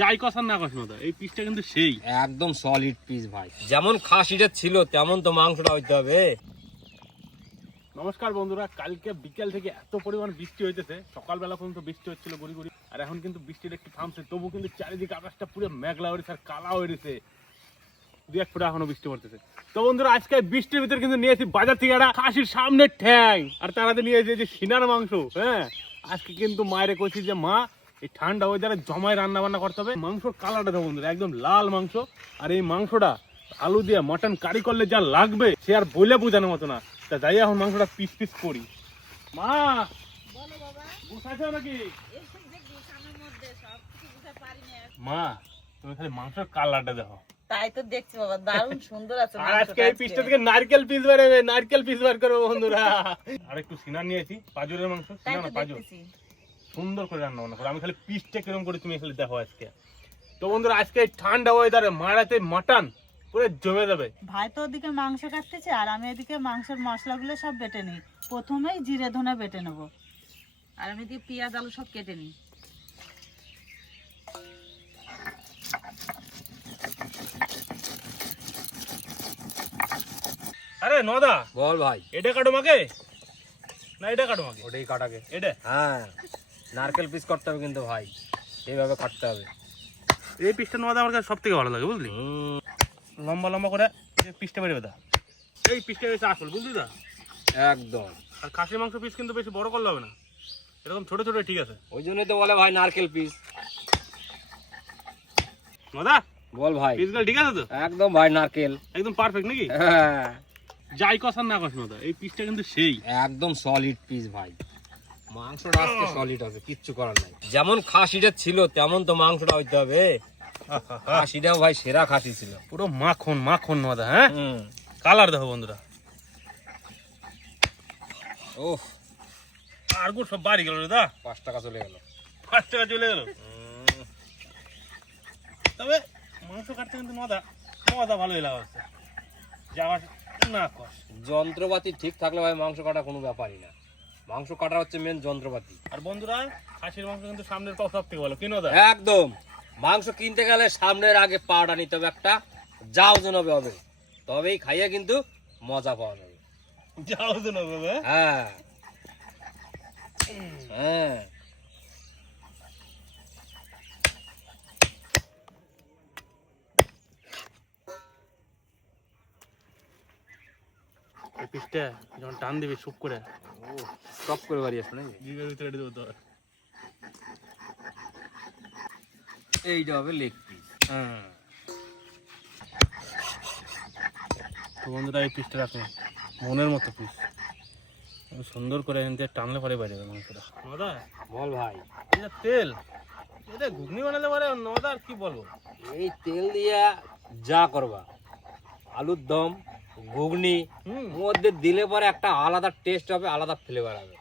যাই কথা না কথা এই পিসটা কিন্তু সেই একদম সলিড পিস ভাই, যেমন খাসিটা ছিল তেমন তো মাংসটা হইতে হবে। নমস্কার বন্ধুরা, কালকে বিকেল থেকে এত পরিমাণ বৃষ্টি হইতেছে, সকালবেলা পর্যন্ত বৃষ্টি হচ্ছিল গুড়ি গুড়ি, আর এখন কিন্তু বৃষ্টিটা একটু থামছে, তবু কিন্তু চারিদিকে আকাশটা পুরো মেঘলা হয়েছে আর কালা হয়েছে, দু এক ফোঁটা এখনো বৃষ্টি পড়তেছে। তো বন্ধুরা, আজকে বৃষ্টির ভিতরে কিন্তু নিয়েছি বাজার থেকে একটা খাসির সামনের ঠ্যাং, আর তারাতে নিয়েছি যে সিনার মাংস। হ্যাঁ, আজকে কিন্তু মায়ের কইছি যে মা এই ঠান্ডা ওয়েদারে জমায় রান্না বান্না করতে হবে। মাংসর কালারটা দেখো বন্ধুরা, একদম লাল মাংস, আর এই মাংসটা আলু দিয়ে মটন কারি করলে যা লাগবে সে আর বলে বোঝানোর মতো না। তা যাই এখন মাংসটা পিস পিস করি। মা নাকি মা, তুমি খালি মাংসের কালারটা দেখো। তাই তো দেখছি বাবা, দারুণ সুন্দর আছে। আর আজকে এই পিসটা থেকে নারকেল পিস বেরোবে, নারকেল পিস বার করবো বন্ধুরা। আর একটু সিনা নিয়েছি, পাজরের মাংস, সিনা না পাজর, সুন্দর করে রান্না বান্না করো। আমি খালি পিসটা কিরকম করে তুমি খালি দেখো আজকে। তো বন্ধুরা, আজকে ঠান্ডা ওয়েদারে মারাতে মাটন পুরো জমে যাবে। ভাই তো ওদিকে মাংস কাটতেছে আর আমি এদিকে মাংসের মশলাগুলো সব বেটে নিই। প্রথমেই জিরে ধনে বেটে নেব, আর আমি এদিকে পেঁয়াজ আলু সব কেটে নিই। আরে নদা বল ভাই, এটা কাটো মাকে না এটা কাটো মাকে? ওটাই কাটাকে। এটা হ্যাঁ, নারকেল পিস করতে হবে কিন্তু ভাই, এইভাবে কাটতে হবে। এই পিসটা নদা আমার কাছে সব থেকে ভালো লাগে, বুঝলি? লম্বা লম্বা করে পিসটা বেরোবে দা, এই পিসটা বেশি আসল, বুঝলি দা? একদম। আর খাসির মাংস পিস কিন্তু বেশি বড় করলে হবে না, এরকম ছোট ছোট ঠিক আছে। ওই জন্যই তো বলে ভাই নারকেল পিস। নদা বল ভাই, পিসগুলো ঠিক আছে তো? একদম ভাই, নারকেল একদম পারফেক্ট নাকি? হ্যাঁ, যাই কথা না কথা নদা, এই পিসটা কিন্তু সেই একদম সলিড পিস ভাই। মাংসটা আজকে সলিড হবে, কিচ্ছু করার নাই। যেমন খাসিটা ছিল তেমন তো মাংসটা হইতে হবে। খাসিটাও ভাই সেরা খাসি ছিল, পুরো মাখন মাখন নদা। হ্যাঁ, কালার দেখো বন্ধুরা, ওহ, আর গুড় সব বাড়ি গেল রে দা। 5 টাকা চলে গেল। 5 টাকা চলে গেল। তবে মাংস কাটতে কিন্তু নদা মজা ভালোই লাগাচ্ছে, যাওয়ার না কর। যন্ত্রপাতি ঠিক থাকলে ভাই মাংস কাটা কোনো ব্যাপারই না। মাংস কাটা হচ্ছে মেন যন্ত্রপাতি। আর বন্ধুরা, খাসির মাংস কিন্তু সামনের পাও সব থেকে ভালো, কি নদা? একদম। মাংস কিনতে গেলে সামনের আগে পাটা নিতে হবে একটা, যাও যেন হবে, তবেই খাইয়ে কিন্তু মজা পাওয়া যাবে। যাও যেন হবে। হ্যাঁ হ্যাঁ, এই পিসটা যখন টান দিবি সুপ করে, ও সব করে বাড়ি আসবে নাকি? জিভের ভিতরে দেবো তো। এইটা হবে লেগ পিস। হ্যাঁ, তো বন্ধুরা, এই পিসটা রাখো মনের মতো পিস, সুন্দর করে এখান থেকে টানলে পরে বাইরে যাবে মাংসটা। নদা বল ভাই, এটা তেল, এটা ঘুগনি বানালে পারে নদা, আর কি বলবো। এই তেল দিয়া যা করবা, আলুর দম, ঘুগনি মধ্যে দিলে পরে একটা আলাদা টেস্ট হবে, আলাদা ফ্লেভার হবে।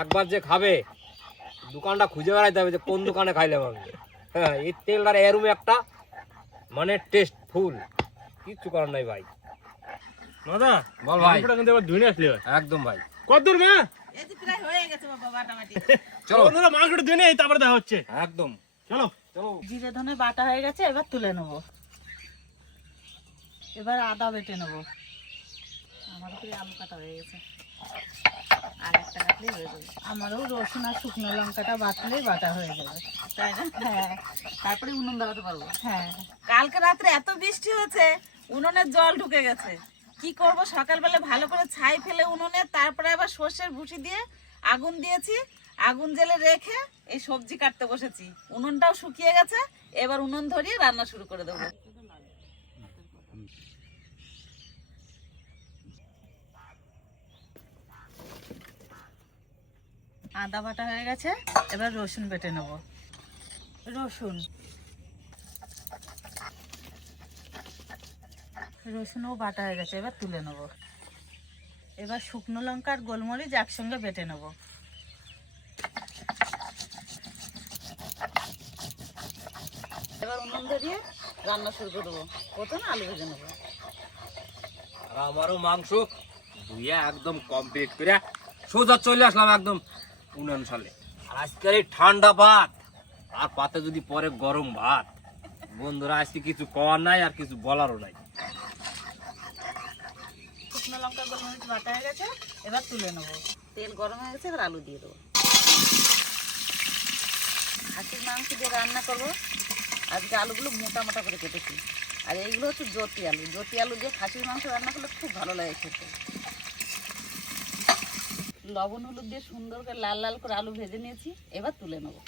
একবার যে খাবে দোকানটা খুঁজে বেড়াইতে হবে যে কোন দোকানে খাইলে পাবে। হ্যাঁ, এই তেলটার এরম একটা মানে টেস্ট ফুল, কিচ্ছু করার নাই ভাই। নদা বল ভাই, মাংসটা কিন্তু এবার ধুয়ে আসলে একদম ভাই। কত দূর মা? এই যে প্রায় হয়ে গেছে বাবা বাটাবাটি। চলো বন্ধুরা, মাংসটা ধুয়ে নেই, তারপরে দেখা হচ্ছে। একদম, চলো চলো। জিরে ধনে বাটা হয়ে গেছে, এবার তুলে নেব। এবার আদা বেটে নেব। আমারও তো আলু কাটা হয়ে গেছে, আর একটা কাটলেই হয়ে যাবে। আমারও রসুন আর শুকনো লঙ্কাটা বাটলেই বাটা হয়ে যাবে, তাই না? হ্যাঁ, তারপরে উনুন জ্বালাতে পারবো। হ্যাঁ, কালকে রাত্রে এত বৃষ্টি হয়েছে, উনুনের জল ঢুকে গেছে। কি করব, সকালবেলা ভালো করে ছাই ফেলে উনুনে, তারপরে আবার সর্ষের ভুসি দিয়ে আগুন দিয়েছি, আগুন জেলে রেখে এই সবজি কাটতে বসেছি। উনুনটাও শুকিয়ে গেছে, এবার উনুন ধরিয়ে রান্না শুরু করে দেবো। আদা বাটা হয়ে গেছে, এবার রসুন বেটে নেব। রসুনও বাটা হয়ে গেছে, এবার তুলে নেব। এবার শুকনো লঙ্কা আর গোলমরিচ একসঙ্গে বেটে নেব। এবার উনুন ধরিয়ে রান্না শুরু করে দেবো। প্রথমে আলু ভেজে নেবো। আর আমারও মাংস ধুইয়া একদম কমপ্লিট করে সোজা চলে আসলাম একদম উনান সালে। আর আজকের এই ঠান্ডা ভাত আর পাতে যদি পরে গরম ভাত, বন্ধুরা আজকে কিছু খাওয়ার নাই আর কিছু বলারও নাই। শুকনো লঙ্কা গোলমরিচ বাটা হয়ে গেছে, এবার তুলে নেবো। তেল গরম হয়ে গেছে, এবার আলু দিয়ে দেবো। খাসির মাংস দিয়ে রান্না করবো। আজকে আলুগুলো মোটা মোটা করে কেটেছি, আর এইগুলো হচ্ছে জ্যোতি আলু। জ্যোতি আলু দিয়ে খাসির মাংস রান্না করলে খুব ভালো লাগে খেতে। লবণ হলুদ দিয়ে সুন্দর করে লাল লাল করে আলু ভেজে নিয়েছি, এবার তুলে নেবো।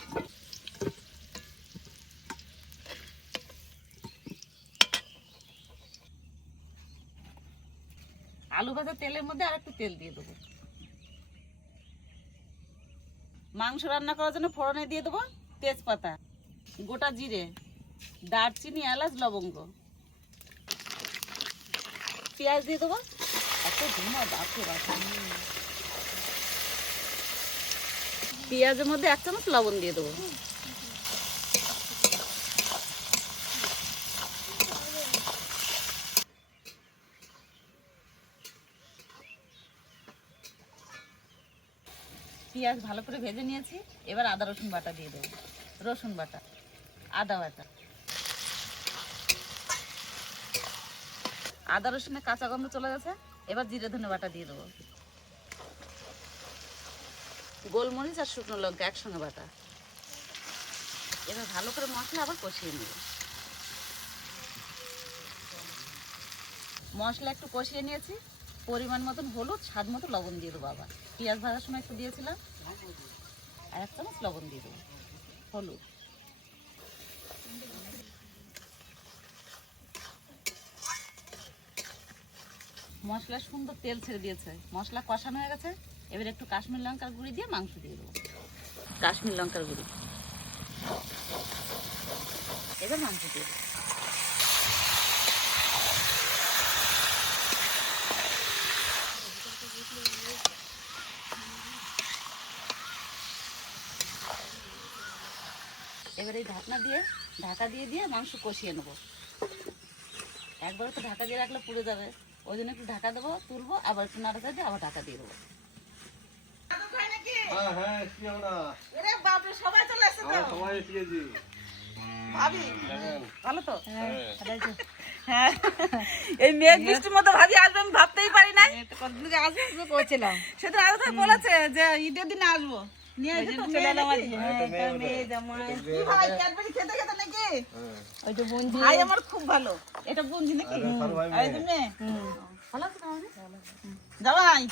আলু ভাজা তেলের মধ্যে আর একটু তেল দিয়ে দেবো। মাংস রান্না করার জন্য ফোড়নে দিয়ে দেবো তেজপাতা, গোটা জিরে, দারচিনি, এলাচ, লবঙ্গ, পেঁয়াজ দিয়ে দেবো। এত ধুমা বাপরে বাপ। পেঁয়াজের মধ্যে 1 চামচ লবণ দিয়ে দেবো। পেঁয়াজ ভালো করে ভেজে নিয়েছি, এবার আদা রসুন বাটা দিয়ে দেবো। রসুন বাটা, আদা বাটা, আদা রসুনের কাঁচা গন্ধ চলে গেছে, এবার জিরে ধনে বাটা দিয়ে দেবো। গোলমরিচ আর শুকনো লঙ্কা একসঙ্গে বাটা। এবার ভালো করে মশলা আবার কষিয়ে নেব। মশলা একটু কষিয়ে নিয়েছি, পরিমাণ মতন হলুদ, স্বাদ মতো লবণ দিয়ে দেবো। আবার পেঁয়াজ ভাজার সময় একটু দিয়েছিলাম, আর 1 চামচ লবণ দিয়ে দেবো। হলুদ, মশলা সুন্দর তেল ছেড়ে দিয়েছে, মশলা কষানো হয়ে গেছে। এবার একটু কাশ্মীর লঙ্কার গুঁড়ি দিয়ে মাংস দিয়ে দেবো। কাশ্মীর লঙ্কার গুঁড়ি, এবার মাংস দিয়ে দেবো। এবার এই ঢাকা দিয়ে মাংস কষিয়ে নেবো। একবার তো ঢাকা দিয়ে রাখলে পুড়ে যাবে, ওই জন্য একটু ঢাকা দেবো, তুলবো, আবার একটু নাড়াচাড়া দিয়ে আবার ঢাকা দিয়ে দেবো। সবাই চলে আসছে তো? ভাবি ভালো তো? হ্যাঁ, এই মেঘ বৃষ্টির মধ্যে ভাবি আসবে আমি ভাবতেই পারি নাই। আসবে করছিলাম, সেটা আরো বলেছে যে ঈদের দিনে আসবো। আমার খুব ভালো, এটা বন্ধু নাকি? জামাই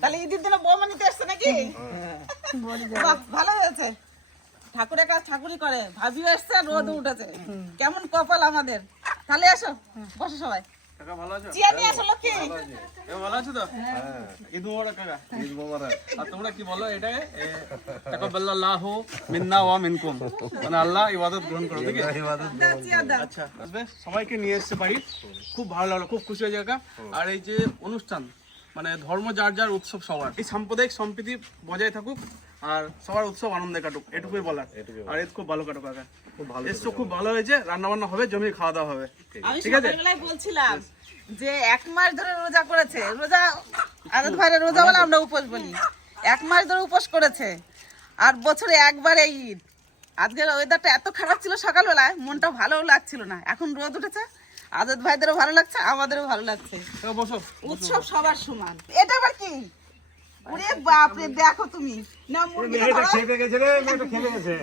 তাহলে ঈদের দিনে বৌমা নিতে এসছে নাকি? ভালো হয়েছে, ঠাকুরের কাজ ঠাকুরই করে। ভাবিও এসছে, রোদ উঠেছে, কেমন কপাল আমাদের। তাহলে এসো, বসো সবাই। চিয়া নিয়ে আসো লক্ষ্মী। ভালো আছো তো? ঈদ মোবারক কাকা। ঈদ মোবারক। আর তোমরা কি বলো এটাকে? তাকাব্বালাল্লাহু মিন্না ওয়া মিনকুম, মানে আল্লাহ ইবাদত গ্রহণ করো। ঠিক আছে, আচ্ছা আসবে সবাইকে নিয়ে এসেছে বাড়ি, খুব ভালো লাগলো, খুব খুশি হয়েছে কাকা। আর এই যে অনুষ্ঠান, মানে ধর্ম যার যার, উৎসব সবার, এই সাম্প্রদায়িক সম্প্রীতি বজায় থাকুক আর সবার উৎসব আনন্দে কাটুক, এটুকুই বলার। আর এর খুব ভালো কাটুক কাকা, খুব ভালো এসছো, খুব ভালো হয়েছে। রান্না বান্না হবে, জমি খাওয়া দাওয়া হবে। আমি সকালবেলায় বলছিলাম যে 1 মাস ধরে রোজা করেছে, রোজা আজাদ ভাইয়ের রোজা বলে আমরা উপোস বলি। 1 মাস ধরে উপোস করেছে, আর বছরে একবার এই ঈদ। আজকের ওয়েদারটা এত খারাপ ছিল, সকালবেলায় মনটা ভালো লাগছিল না। এখন রোদ উঠেছে, আজাদ ভাইদেরও ভালো লাগছে, আমাদেরও ভালো লাগছে। উৎসব সবার সমান। এটা আবার কি? ওরে বাপরে, দেখো তুমি না,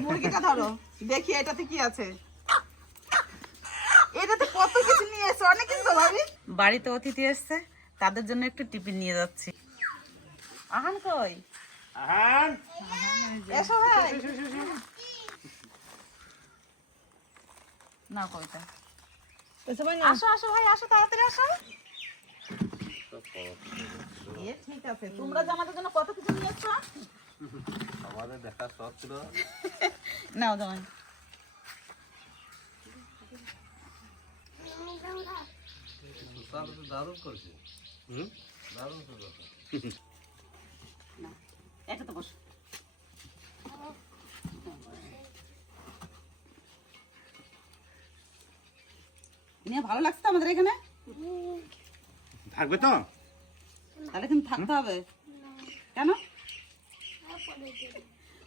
মুরগিটা ধরো দেখি এটাতে কি আছে। এটাতে কত কিছু নিয়ে এসছে, অনেক কিছু তো ভাবি। বাড়িতে অতিথি এসছে, তাদের জন্য একটু টিফিন নিয়ে যাচ্ছি। আহান কই? আহান এসো ভাই। না কইতা, আসো আসো ভাই, আসো তাড়াতাড়ি আসো। ঠিক আছে, তোমরা যে আমাদের জন্য কত কিছু নিয়ে এসছো। আমাদের দেখার শখ ছিল। নাও জামাই। দারুণ করছে, দারুণ করছে। এটা তো বসো। নিয়ে ভালো লাগছে তো আমাদের এখানে? থাকবে তো? তাহলে কিন্তু থাকতে হবে। কেন?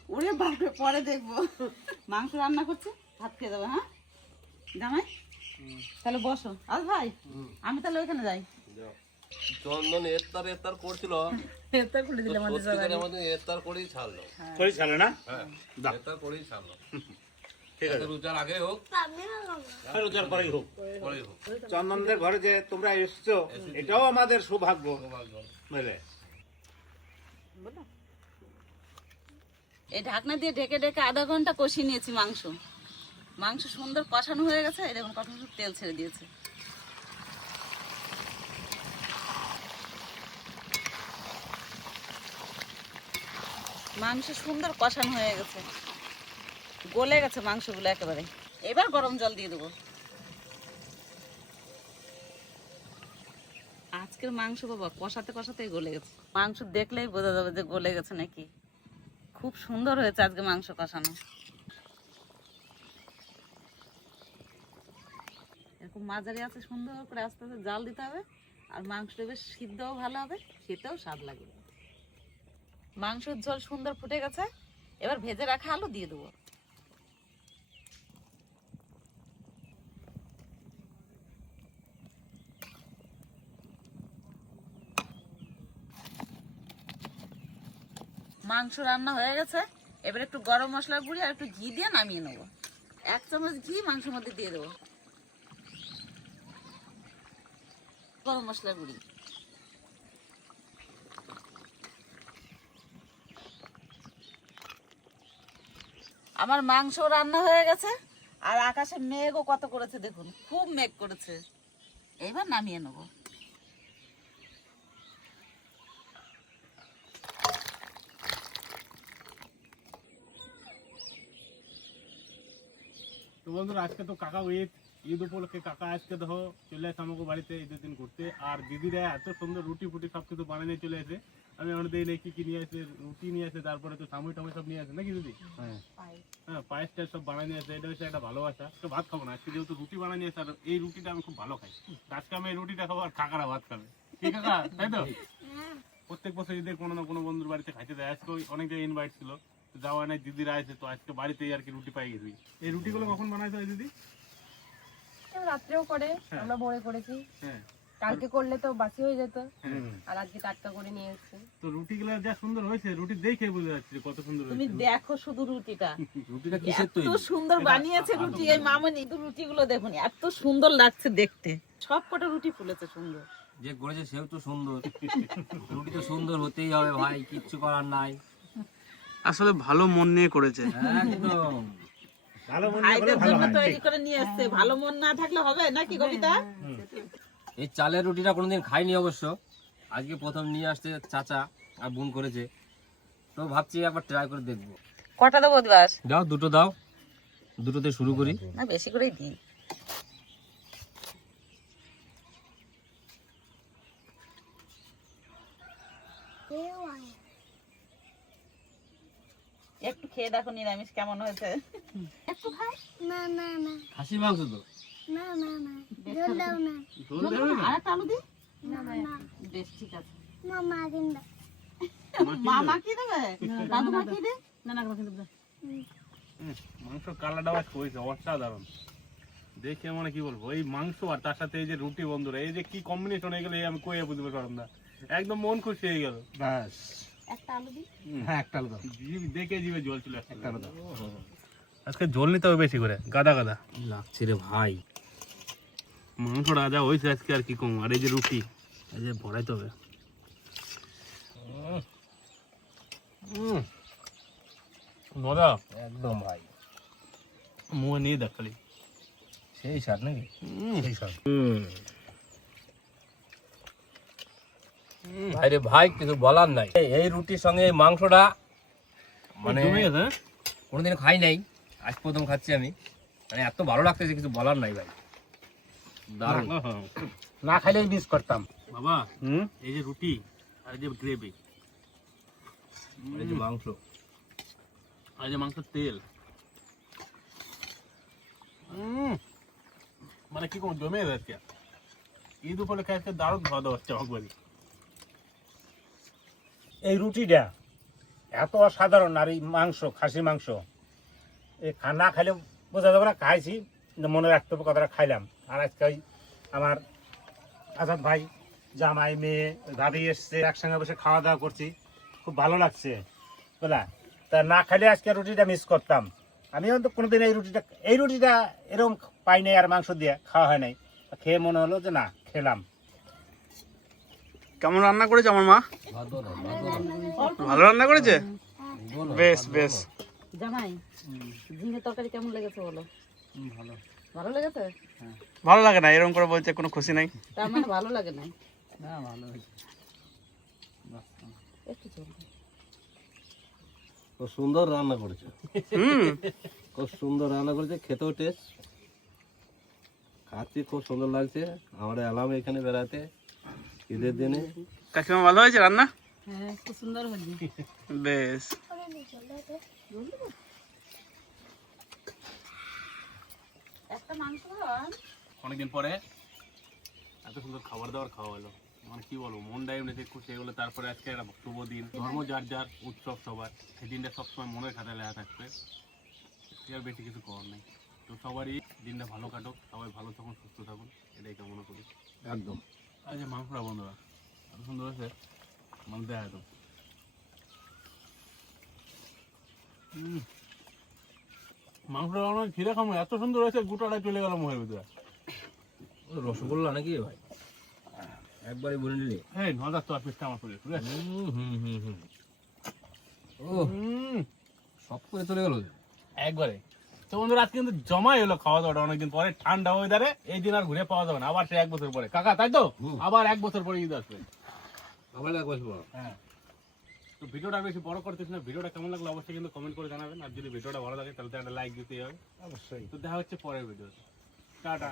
ওরে বাপরে, পরে দেখবো। মাংস রান্না করছে, ভাত খেয়ে দেবো। হ্যাঁ জামাই, তাহলে বসো। আজ ভাই আমি তাহলে ওইখানে যাই। চন্দন এত্তার এত্তার করছিল, এটা খুলে দিলে আমাদের সত্যিকারের মধ্যে এত্তার করেই ছাড়লো। করি চলে না? হ্যাঁ, দাও। এত্তার করেই ছাড়লো। ঠিক আছে, রোজার আগে হোক, রোজার পরেই হোক। পরেই হোক, চন্দনদের ঘরে যে তোমরা এসছো, এটাও আমাদের সৌভাগ্য, সৌভাগ্য। বুঝলে? এই ঢাকনা দিয়ে ঢেকে ঢেকে আধা ঘন্টা কষিয়ে নিয়েছি মাংস। মাংস সুন্দর কষানো হয়ে গেছে, এই দেখুন কত সুন্দর তেল ছেড়ে দিয়েছে। মাংস সুন্দর কষানো হয়ে গেছে, গলে গেছে মাংসগুলো একেবারে। এবার গরম জল দিয়ে দেবো। আজকের মাংস বাবা কষাতে কষাতেই গলে গেছে। মাংস দেখলেই বোঝা যাবে যে গলে গেছে নাকি। খুব সুন্দর হয়েছে আজকে মাংস কষানো। এরকম মাঝারি আছে, সুন্দর করে আস্তে আস্তে জাল দিতে হবে। আর মাংসটা বেশ সিদ্ধও ভালো হবে, খেতেও স্বাদ লাগবে। মাংসের ঝোল সুন্দর ফুটে গেছে, এবার ভেজে রাখা আলু দিয়ে দেবো। মাংস রান্না হয়ে গেছে, এবার একটু গরম মশলার গুঁড়ি আর একটু ঘি দিয়ে নামিয়ে নেবো। 1 চামচ ঘি মাংসের মধ্যে দিয়ে দেবো। গরম মশলার গুঁড়ি, আমার মাংস রান্না হয়ে গেছে। আর আকাশে মেঘও কত করেছে দেখুন, খুব মেঘ করেছে। এবার নামিয়ে নেবো। তো বন্ধুরা, আজকে তো কাকা ঈদ উপলক্ষে কাকা আজকে দেখো চলে আসে আমাকে বাড়িতে ঈদের দিন ঘুরতে। আর দিদিরা এত সুন্দর রুটি ফুটি সব কিছু বানিয়ে নিয়ে চলে আসে। আমি আমার দিই নাকি কি নিয়ে আসে, রুটি নিয়ে আসে, তারপরে তো সামুই টামুই সব নিয়ে আসে নাকি দিদি? হ্যাঁ, পায়েস টায়েস সব বানিয়ে নিয়ে আসে। এটা হচ্ছে একটা ভালোবাসা। তো ভাত খাবো না আজকে, যেহেতু রুটি বানিয়ে নিয়ে আসে। আর এই রুটিটা আমি খুব ভালো খাই। আজকে আমি এই রুটিটা খাবো আর কাকারা ভাত খাবে। কি কাকা, তাই তো? প্রত্যেক বছর ঈদের কোনো না কোনো বন্ধুর বাড়িতে খাইতে দেয়। আজকে অনেক জায়গায় ইনভাইট ছিল, যাওয়া নাই, দিদিরা আছে তো আজকে বাড়িতেই আর কি রুটি পাই গেছি। এই রুটিগুলো কখন বানাইতে হয় দিদি? রাত্রেও করে, আমরা ভোরে করেছি। হ্যাঁ, কালকে করলে তো বাসি হয়ে যেত, হ্যাঁ। আর আজকে টাটকা করে নিয়ে এসেছি। তো রুটিগুলো যা সুন্দর হয়েছে, রুটি দেখে বোঝা যাচ্ছে যে কত সুন্দর তুমি হয়েছে। দেখো শুধু রুটিটা, রুটিটা এত সুন্দর বানিয়েছে রুটি। এই মামনি তো রুটিগুলো দেখুন, এত সুন্দর লাগছে দেখতে। সব কটা রুটি ফুলেছে সুন্দর। যে করেছে সেও তো সুন্দর, রুটি তো সুন্দর হতেই হবে ভাই, কিচ্ছু করার নাই। আসলে ভালো মন নিয়ে করেছে। একদম ভালো মনে ভাইদের জন্য তৈরি করে নিয়ে এসছে, ভালো মন না থাকলে হবে নাকি কবিতা? এই চালের রুটিটা কোনোদিন খাইনি অবশ্য, আজকে প্রথম নিয়ে আসছে চাচা আর বোন করেছে, তো ভাবছি একবার ট্রাই করে দেখবো। কটা দেবো দিবাস? দাও, দুটো দাও, দুটোতে শুরু করি। না বেশি করেই দিই। একটু খেয়ে দেখো নিরামিষ কেমন হয়েছে। একটু খাই। খাসি মাংস তো আর একটা আলু দি। বেশ ঠিক আছে। মামা কি দেবে? দাদু মা কি দে? না না কিন্তু মাংস কালারটাও আজকে হয়েছে অসাধারণ দেখে। মানে কি বলবো, এই মাংস আর তার সাথে এই যে রুটি, বন্ধুরা এই যে কি কম্বিনেশন হয়ে গেল, এই আমি কয়ে বুঝতে পারলাম না। একদম মন খুশি হয়ে গেল। ব্যাস, একটা আলু দি। হ্যাঁ একটা আলু দাও। দেখে জিভে জল চলে আসছে। একটা আলু দাও। আজকে ঝোল নিতে হবে বেশি করে, গাদা গাদা লাগছে রে ভাই। মাংস রাজা হয়েছে আজকে, আর কি কম। আর এই যে রুটি, এই যে ভরাইতে হবে। মজা একদম ভাই, মুখে নিয়ে দেখ খালি। সেই স্বাদ নাকি? সেই সব। ভাই রে ভাই, কিছু বলার নাই। এই রুটির সঙ্গে এই মাংসটা মানে জমে গেছে, হ্যাঁ? কোনোদিন খাই নাই, আজ প্রথম খাচ্ছি আমি। মানে এত ভালো লাগতেছে, কিছু বলার নাই ভাই, দারুণ। না খাইলেই মিস করতাম। বাবা, এই যে রুটি আর এই যে গ্রেভি, এই যে মাংস, আর এই যে মাংসের তেল, মানে কি কোনো জমে গেছে আজকে। ঈদ উপলক্ষে আজকে দারুণ খাওয়া দাওয়া হচ্ছে আমার বাড়ি। এই রুটিটা এত অসাধারণ। আর এই মাংস, খাসি মাংস, এই না খাইলে বোঝা যাবে না খাইছি, কিন্তু মনে রাখতে হবে কথাটা খাইলাম। আর আজকে ওই আমার আজাদ ভাই, জামাই, মেয়ে, ভাবি এসছে, একসঙ্গে বসে খাওয়া দাওয়া করছি, খুব ভালো লাগছে বুঝলা। তা না খাইলে আজকে রুটিটা মিস করতাম। আমিও তো কোনোদিন এই রুটিটা এরকম পাই নাই, আর মাংস দিয়ে খাওয়া হয় নাই। খেয়ে মনে হলো যে না, খেলাম। কেমন রান্না করেছে আমার মা? ভালো রান্না করেছে, বেশ বেশ। জামাই, ঝিঙে তরকারি কেমন লেগেছে বলো? ভালো লেগেছে? ভালো লাগে না এরকম করে বলছে, কোনো খুশি নাই। তার মানে ভালো লাগে না? একটু চলবে। খুব সুন্দর রান্না করেছে, হুম, খুব সুন্দর রান্না করেছে, খেতেও টেস্ট, খাচ্ছি খুব সুন্দর লাগছে। আমরা এলাম এখানে বেড়াতে ঈদের দিনে। কাকিমা ভালো হয়েছে রান্না? হ্যাঁ, খুব সুন্দর হয়েছে। বেশ। একটা মাংস খাওয়ান। অনেকদিন পরে এত সুন্দর খাবার দাবার খাওয়া হলো, মানে কি বলবো, মনটাই এমনিতে খুশি হয়ে গেলো। তারপরে আজকে একটা শুভ দিন, ধর্ম যার যার, উৎসব সবার, সেই দিনটা সবসময় মনের খাতায় লেখা থাকবে, আর বেশি কিছু করার নেই। তো সবারই দিনটা ভালো কাটুক, সবাই ভালো থাকুন, সুস্থ থাকুন, এটাই কামনা করি। একদম আচ্ছা মাংসটা বন্ধুরা এত সুন্দর হয়েছে, মানে দেখা তো মাংসটা আমার খিদে খামো, এত সুন্দর হয়েছে, গোটাটা চলে গেল মুখের ভিতরে। রসগোল্লা নাকি ভাই? একবারে বলে নিলি। এই নজার তো আর পিসটা আমার চলে গেছে। ও সব করে চলে গেল একবারে। তো বন্ধুরা আজকে কিন্তু জমাই হলো খাওয়া দাওয়াটা অনেকদিন পরে, ঠান্ডা ওয়েদারে। এই দিন আর ঘুরে পাওয়া যাবে না, আবার সে 1 বছর পরে কাকা, তাই তো? আবার 1 বছর পরে ঈদ আসবে। আবার বসবো। হ্যাঁ, তো ভিডিওটা বেশি বড় করতেছি না। ভিডিওটা কেমন লাগলো অবশ্যই কিন্তু কমেন্ট করে জানাবেন, আর যদি ভিডিওটা ভালো লাগে তাহলে একটা লাইক দিতেই হবে অবশ্যই। তো দেখা হচ্ছে পরের ভিডিওতে। টাটা।